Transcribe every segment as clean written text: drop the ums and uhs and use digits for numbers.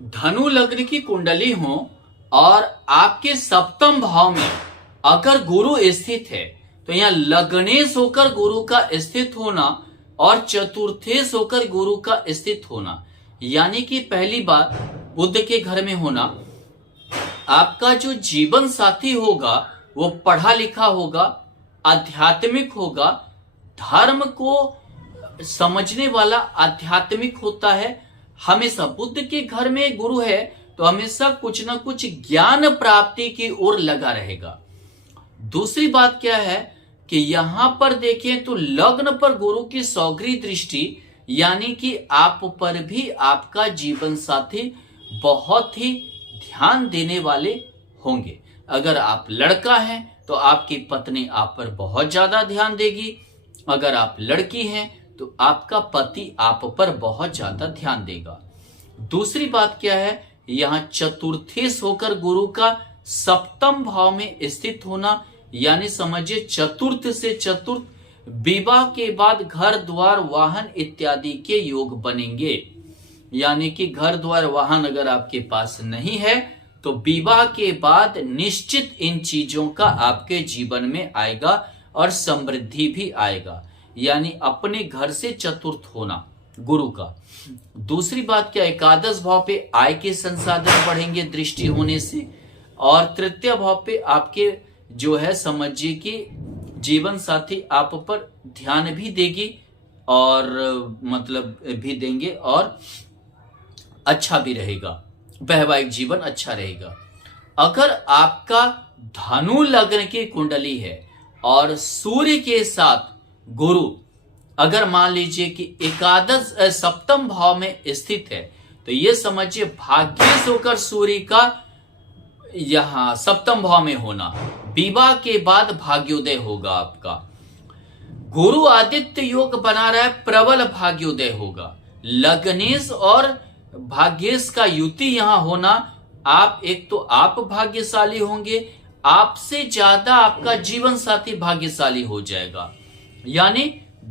धनु लग्न की कुंडली हो और आपके सप्तम भाव में अगर गुरु स्थित है तो यहाँ लग्नेश होकर गुरु का स्थित होना और चतुर्थेश होकर गुरु का स्थित होना, यानी कि पहली बात बुध के घर में होना, आपका जो जीवन साथी होगा वो पढ़ा लिखा होगा, आध्यात्मिक होगा, धर्म को समझने वाला आध्यात्मिक होता है। हमेशा बुध के घर में गुरु है तो हमेशा कुछ ना कुछ ज्ञान प्राप्ति की ओर लगा रहेगा। दूसरी बात क्या है कि यहां पर देखें तो लग्न पर गुरु की सौगरी दृष्टि, यानी कि आप पर भी आपका जीवन साथी बहुत ही ध्यान देने वाले होंगे। अगर आप लड़का हैं तो आपकी पत्नी आप पर बहुत ज्यादा ध्यान देगी, अगर आप लड़की हैं तो आपका पति आप पर बहुत ज्यादा ध्यान देगा। दूसरी बात क्या है, यहाँ चतुर्थेश होकर गुरु का सप्तम भाव में स्थित होना, यानी समझिए चतुर्थ से चतुर्थ, विवाह के बाद घर द्वार वाहन इत्यादि के योग बनेंगे। यानी कि घर द्वार वाहन अगर आपके पास नहीं है तो विवाह के बाद निश्चित इन चीजों का आपके जीवन में आएगा और समृद्धि भी आएगा, यानी अपने घर से चतुर्थ होना गुरु का। दूसरी बात क्या, एकादश भाव पे आय के संसाधन बढ़ेंगे दृष्टि होने से, और तृतीय भाव पे आपके जो है समझिए कि जीवन साथी आप पर ध्यान भी देगी और मतलब भी देंगे और अच्छा भी रहेगा, वैवाहिक जीवन अच्छा रहेगा। अगर आपका धनु लग्न की कुंडली है और सूर्य के साथ गुरु अगर मान लीजिए कि एकादश सप्तम भाव में स्थित है तो ये समझिए भाग्येश होकर सूर्य का यहां सप्तम भाव में होना, विवाह के बाद भाग्योदय होगा आपका। गुरु आदित्य योग बना रहा है, प्रबल भाग्योदय होगा। लग्नेश और भाग्येश का युति यहां होना, आप एक तो आप भाग्यशाली होंगे, आपसे ज्यादा आपका जीवन साथी भाग्यशाली हो जाएगा। यानी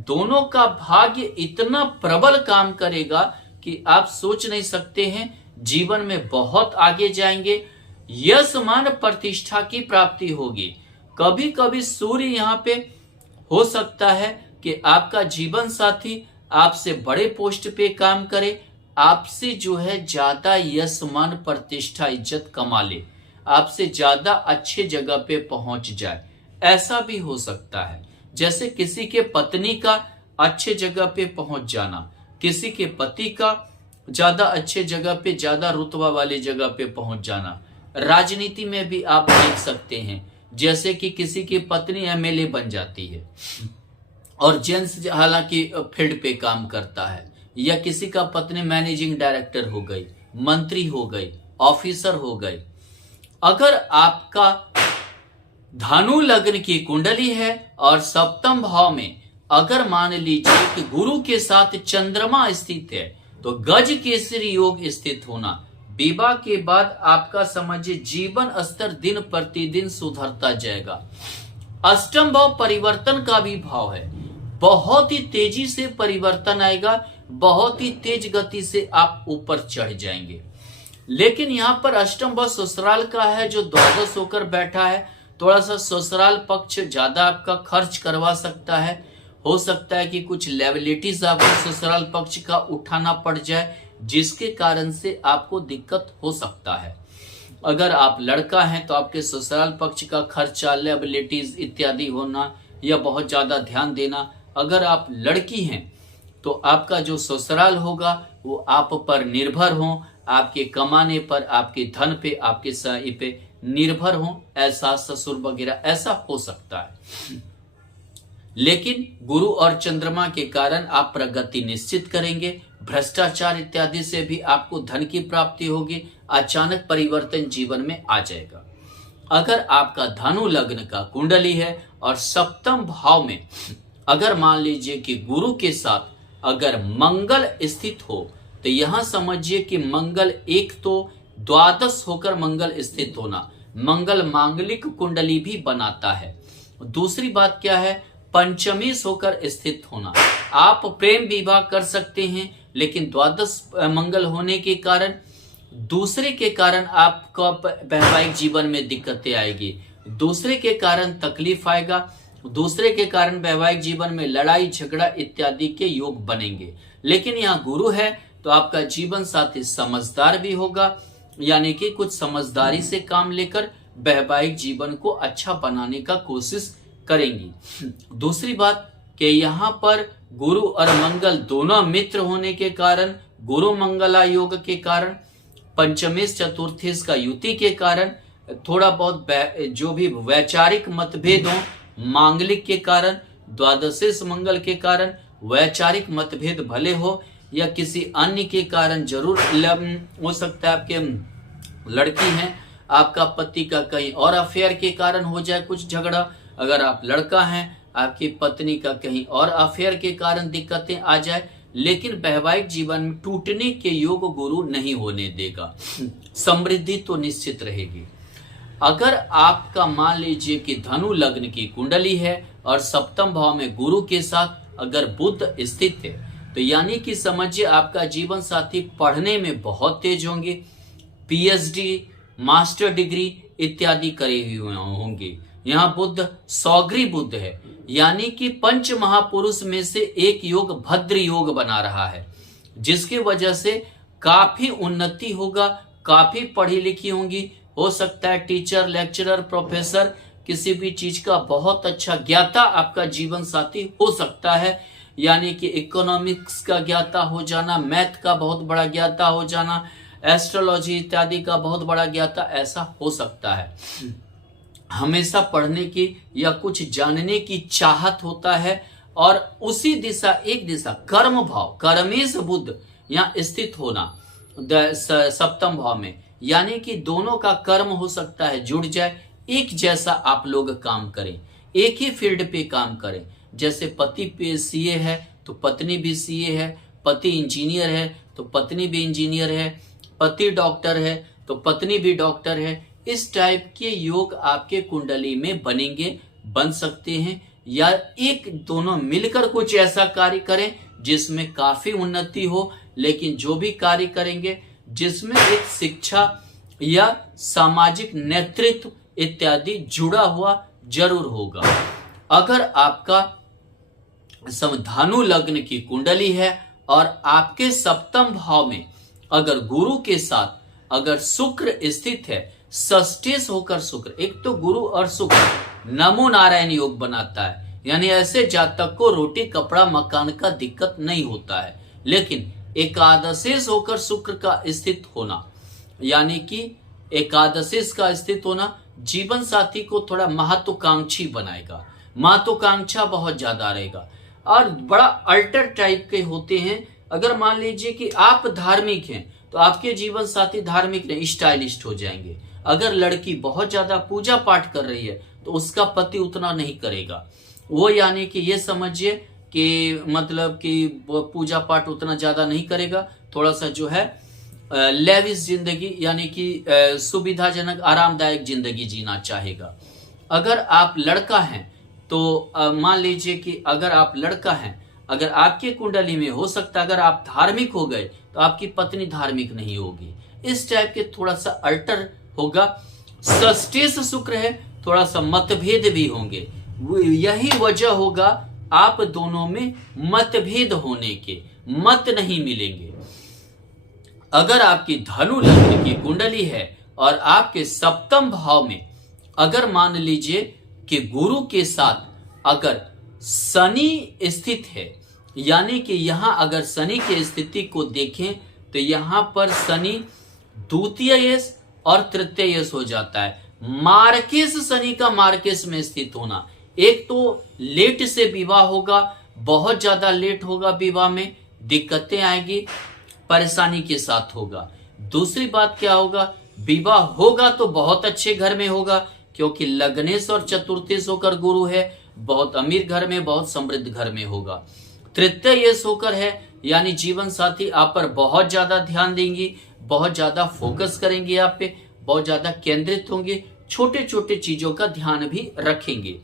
दोनों का भाग्य इतना प्रबल काम करेगा कि आप सोच नहीं सकते हैं, जीवन में बहुत आगे जाएंगे, यश मान प्रतिष्ठा की प्राप्ति होगी। कभी कभी सूर्य यहाँ पे हो सकता है कि आपका जीवन साथी आपसे बड़े पोस्ट पे काम करे, आपसे जो है ज्यादा यश मान प्रतिष्ठा इज्जत कमा ले, आपसे ज्यादा अच्छे जगह पे पहुंच जाए, ऐसा भी हो सकता है। जैसे किसी के पत्नी का अच्छे जगह पे पहुंच जाना, किसी के पति का ज्यादा अच्छे जगह पे, ज्यादा रुतबा वाली जगह पे पहुंच जाना। राजनीति में भी आप देख सकते हैं, जैसे कि किसी की पत्नी एमएलए बन जाती है और जेंट्स हालांकि फील्ड पे काम करता है, या किसी का पत्नी मैनेजिंग डायरेक्टर हो गई, मंत्री हो गई, ऑफिसर हो गई। अगर आपका धनु लग्न की कुंडली है और सप्तम भाव में अगर मान लीजिए कि गुरु के साथ चंद्रमा स्थित है तो गज केसरी योग स्थित होना, विवाह के बाद आपका समझिए जीवन स्तर दिन प्रतिदिन सुधरता जाएगा। अष्टम भाव परिवर्तन का भी भाव है, बहुत ही तेजी से परिवर्तन आएगा, बहुत ही तेज गति से आप ऊपर चढ़ जाएंगे। लेकिन यहाँ पर अष्टम भाव ससुराल का है जो द्वादश होकर बैठा है, थोड़ा सा ससुराल पक्ष ज्यादा आपका खर्च करवा सकता है। हो सकता है कि कुछ लायबिलिटीज आपको ससुराल पक्ष का उठाना पड़ जाए, जिसके कारण से आपको दिक्कत हो सकता है। अगर आप लड़का हैं तो आपके ससुराल पक्ष का खर्चा, लायबिलिटीज इत्यादि होना या बहुत ज्यादा ध्यान देना। अगर आप लड़की हैं तो आपका जो ससुराल होगा वो आप पर निर्भर हो, आपके कमाने पर, आपके धन पे, आपके सही पे निर्भर हो, ऐसा ससुर वगैरह ऐसा हो सकता है। लेकिन गुरु और चंद्रमा के कारण आप प्रगति निश्चित करेंगे, भ्रष्टाचार इत्यादि से भी आपको धन की प्राप्ति होगी, अचानक परिवर्तन जीवन में आ जाएगा। अगर आपका धनु लग्न का कुंडली है और सप्तम भाव में अगर मान लीजिए कि गुरु के साथ अगर मंगल स्थित हो तो यहां समझिए कि मंगल एक तो द्वादश होकर मंगल स्थित होना, मंगल मांगलिक कुंडली भी बनाता है। दूसरी बात क्या है, पंचमेश होकर स्थित होना। आप प्रेम विवाह कर सकते हैं, लेकिन द्वादश मंगल होने के कारण दूसरे के कारण आपका वैवाहिक जीवन में दिक्कतें आएगी, दूसरे के कारण तकलीफ आएगा, दूसरे के कारण वैवाहिक जीवन में लड़ाई झगड़ा इत्यादि के योग बनेंगे। लेकिन यहाँ गुरु है तो आपका जीवन साथी समझदार भी होगा, यानी कि कुछ समझदारी से काम लेकर वैवाहिक जीवन को अच्छा बनाने का कोशिश करेंगी। दूसरी बात कि यहाँ पर गुरु और मंगल दोनों मित्र होने के कारण, गुरु मंगला योग के कारण, पंचमेश चतुर्थेश का युति के कारण थोड़ा बहुत जो भी वैचारिक मतभेद हो, मांगलिक के कारण, द्वादशेश मंगल के कारण वैचारिक मतभेद भले हो या किसी अन्य के कारण जरूर हो सकता है। आपके लड़की हैं, आपका पति का कहीं और अफेयर के कारण हो जाए कुछ झगड़ा, अगर आप लड़का हैं आपकी पत्नी का कहीं और अफेयर के कारण दिक्कतें आ जाए, लेकिन वैवाहिक जीवन में टूटने के योग गुरु नहीं होने देगा। समृद्धि तो निश्चित रहेगी। अगर आपका मान लीजिए कि धनु लग्न की कुंडली है और सप्तम भाव में गुरु के साथ अगर बुध स्थित है, तो यानी कि समझिए आपका जीवन साथी पढ़ने में बहुत तेज होंगे, पीएचडी, मास्टर डिग्री इत्यादि करे हुए होंगे। यहाँ बुध सौग्री बुध है, यानी कि पंच महापुरुष में से एक योग भद्र योग बना रहा है, जिसकी वजह से काफी उन्नति होगा, काफी पढ़ी लिखी होंगी, हो सकता है टीचर, लेक्चरर, प्रोफेसर, किसी भी चीज का बहुत अच्छा ज्ञाता आपका जीवन साथी हो सकता है, यानी कि इकोनॉमिक्स का ज्ञाता हो जाना, मैथ का बहुत बड़ा ज्ञाता हो जाना, एस्ट्रोलॉजी इत्यादि का बहुत बड़ा ज्ञाता, ऐसा हो सकता है। हमेशा पढ़ने की या कुछ जानने की चाहत होता है, और उसी दिशा एक दिशा कर्म भाव, कर्मेश बुध यहाँ स्थित होना सप्तम भाव में, यानी कि दोनों का कर्म हो सकता है जुड़ जाए, एक जैसा आप लोग काम करें, एक ही फील्ड पे काम करें। जैसे पति सीए है तो पत्नी भी सीए है, पति इंजीनियर है तो पत्नी भी इंजीनियर है, पति डॉक्टर है तो पत्नी भी डॉक्टर है। इस टाइप के योग आपके कुंडली में बनेंगे, बन सकते हैं, या एक दोनों मिलकर कुछ ऐसा कार्य करें जिसमें काफी उन्नति हो, लेकिन जो भी कार्य करेंगे जिसमें एक शिक्षा या सामाजिक नेतृत्व इत्यादि जुड़ा हुआ जरूर होगा। अगर आपका धनु लग्न की कुंडली है और आपके सप्तम भाव में अगर गुरु के साथ अगर शुक्र स्थित है, षष्ठेश होकर शुक्र, एक तो गुरु और शुक्र नमो नारायण योग बनाता है, यानी ऐसे जातक को रोटी कपड़ा मकान का दिक्कत नहीं होता है। लेकिन एकादशेश होकर शुक्र का स्थित होना, यानी कि एकादशेश का स्थित होना जीवन साथी को थोड़ा महत्वाकांक्षी बनाएगा, महत्वाकांक्षा बहुत ज्यादा रहेगा, और बड़ा अल्टर टाइप के होते हैं। अगर मान लीजिए कि आप धार्मिक हैं तो आपके जीवन साथी धार्मिक नहीं, स्टाइलिस्ट हो जाएंगे। अगर लड़की बहुत ज्यादा पूजा पाठ कर रही है तो उसका पति उतना नहीं करेगा, वो यानी कि ये समझिए कि मतलब कि पूजा पाठ उतना ज्यादा नहीं करेगा, थोड़ा सा जो है लेविश जिंदगी यानी कि सुविधाजनक आरामदायक जिंदगी जीना चाहेगा। अगर आप लड़का हैं तो मान लीजिए कि अगर आप लड़का हैं, अगर आपके कुंडली में हो सकता है अगर आप धार्मिक हो गए तो आपकी पत्नी धार्मिक नहीं होगी, इस टाइप के थोड़ा सा अल्टर होगा। षष्ठेश शुक्र है, थोड़ा सा मतभेद भी होंगे, यही वजह होगा आप दोनों में मतभेद होने के, मत नहीं मिलेंगे। अगर आपकी धनु लग्न की कुंडली है और आपके सप्तम भाव में अगर मान लीजिए कि गुरु के साथ अगर शनि स्थित है, यानी कि यहां अगर शनि की स्थिति को देखें तो यहां पर शनि द्वितीयेश और तृतीयेश हो जाता है। मार्केश शनि का मार्केश में स्थित होना, एक तो लेट से विवाह होगा, बहुत ज्यादा लेट होगा, विवाह में दिक्कतें आएगी, परेशानी के साथ होगा। दूसरी बात क्या होगा, विवाह होगा तो बहुत अच्छे घर में होगा, क्योंकि लग्नेश और चतुर्थेश होकर गुरु है, बहुत अमीर घर में, बहुत समृद्ध घर में होगा। तृतीयेश होकर है, यानी जीवन साथी आप पर बहुत ज्यादा ध्यान देंगी, बहुत ज्यादा फोकस करेंगे, आप पे बहुत ज्यादा केंद्रित होंगे, छोटे छोटे चीजों का ध्यान भी रखेंगे।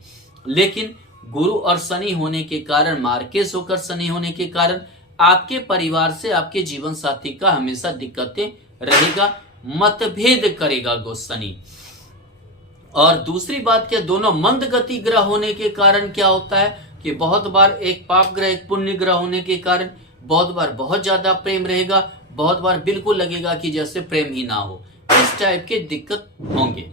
लेकिन गुरु और शनि होने के कारण, मार्केश होकर शनि होने के कारण आपके परिवार से आपके जीवन साथी का हमेशा दिक्कतें रहेगा, मतभेद करेगा गो शनि। और दूसरी बात क्या, दोनों मंद गति ग्रह होने के कारण क्या होता है कि बहुत बार एक पाप ग्रह एक पुण्य ग्रह होने के कारण बहुत बार बहुत ज्यादा प्रेम रहेगा, बहुत बार बिल्कुल लगेगा कि जैसे प्रेम ही ना हो। इस टाइप के दिक्कत होंगे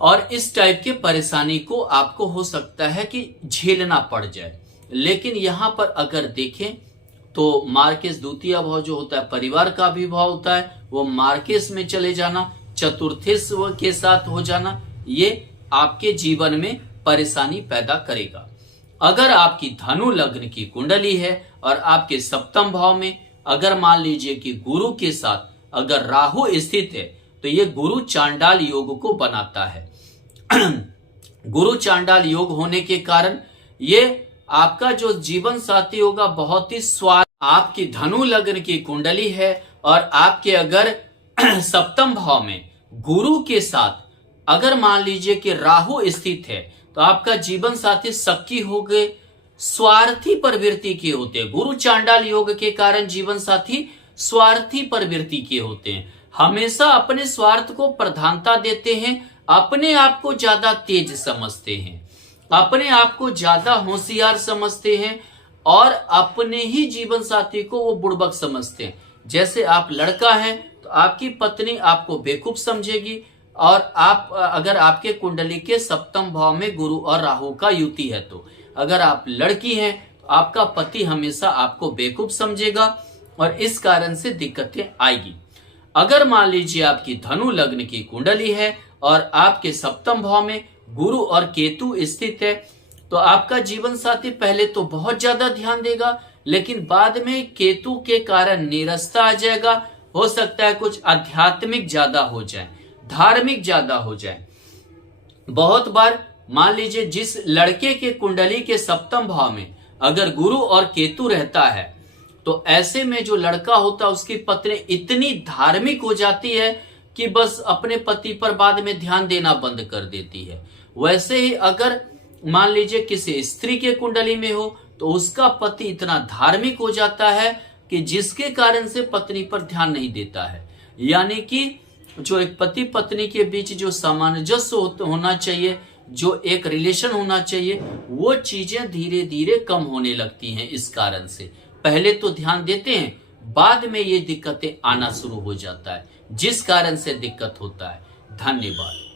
और इस टाइप के परेशानी को आपको हो सकता है कि झेलना पड़ जाए। लेकिन यहां पर अगर देखें तो मार्केस द्वितीय भाव जो होता है परिवार का भी भाव होता है, वो मार्केस में चले जाना, चतुर्थेश्व के साथ हो जाना, ये आपके जीवन में परेशानी पैदा करेगा। अगर आपकी धनु लग्न की कुंडली है और आपके सप्तम भाव में अगर मान लीजिए कि गुरु के साथ अगर राहु स्थित है तो ये गुरु चांडाल योग को बनाता है। गुरु चांडाल योग होने के कारण ये आपका जो जीवन साथी होगा बहुत ही स्वार्थ। आपकी धनु लग्न की कुंडली है और आपके अगर सप्तम भाव में गुरु के साथ अगर मान लीजिए कि राहु स्थित है तो आपका जीवन साथी शक्की हो गए, स्वार्थी प्रवृत्ति के होते हैं। गुरु चांडाल योग के कारण जीवन साथी स्वार्थी प्रवृत्ति के होते हैं, हमेशा अपने स्वार्थ को प्रधानता देते हैं, अपने आप को ज्यादा तेज समझते हैं, अपने आप को ज्यादा होशियार समझते हैं और अपने ही जीवन साथी को वो बुड़बक समझते हैं। जैसे आप लड़का हैं तो आपकी पत्नी आपको बेवकूफ समझेगी और आप अगर आपके कुंडली के सप्तम भाव में गुरु और राहु का युति है तो अगर आप लड़की हैं तो आपका पति हमेशा आपको बेवकूफ समझेगा और इस कारण से दिक्कतें आएगी। अगर मान लीजिए आपकी धनु लग्न की कुंडली है और आपके सप्तम भाव में गुरु और केतु स्थित है तो आपका जीवन साथी पहले तो बहुत ज्यादा ध्यान देगा, लेकिन बाद में केतु के कारण नीरसता आ जाएगा, हो सकता है कुछ आध्यात्मिक ज्यादा हो जाए, धार्मिक ज्यादा हो जाए। बहुत बार मान लीजिए जिस लड़के के कुंडली के सप्तम भाव में अगर गुरु और केतु रहता है तो ऐसे में जो लड़का होता है उसकी पत्नी इतनी धार्मिक हो जाती है कि बस अपने पति पर बाद में ध्यान देना बंद कर देती है। वैसे ही अगर मान लीजिए किसी स्त्री के कुंडली में हो तो उसका पति इतना धार्मिक हो जाता है कि जिसके कारण से पत्नी पर ध्यान नहीं देता है। यानी कि जो एक पति पत्नी के बीच जो सामंजस्य होना चाहिए, जो एक रिलेशन होना चाहिए, वो चीजें धीरे धीरे कम होने लगती हैं। इस कारण से पहले तो ध्यान देते हैं, बाद में ये दिक्कतें आना शुरू हो जाता है, जिस कारण से दिक्कत होता है। धन्यवाद।